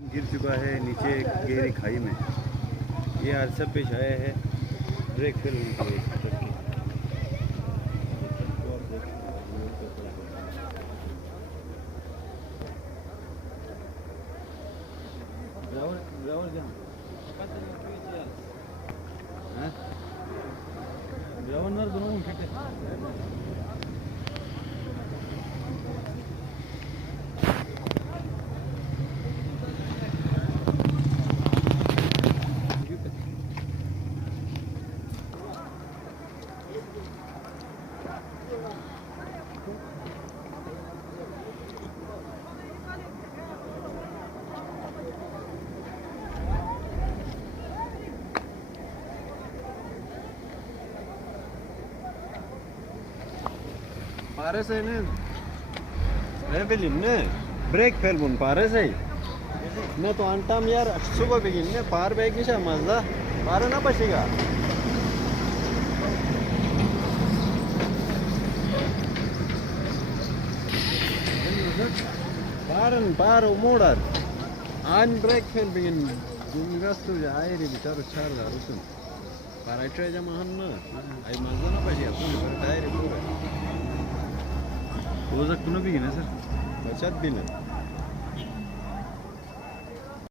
गिर चुका है नीचे एक गहरी खाई में। ये हादसा पेश आया है ब्रेक फेल होने की वजह से। Pare saya ne, मैं बिल्कुल ने ब्रेक फेल बुन पारे से मैं तो अंटाम यार सुबह बिगिन ने पार बैग निशा मज़ा पारे ना बचेगा पारन पार मोड़र आन ब्रेक फेल बिगिन जुंगस तो जाए रे बिचारो चार दारुसन पार ट्रे जमा हम ना आई मज़ा ना बचेगा पूरे टायर पूरे वो जब कुनो बिगिन है सर बचत भी ना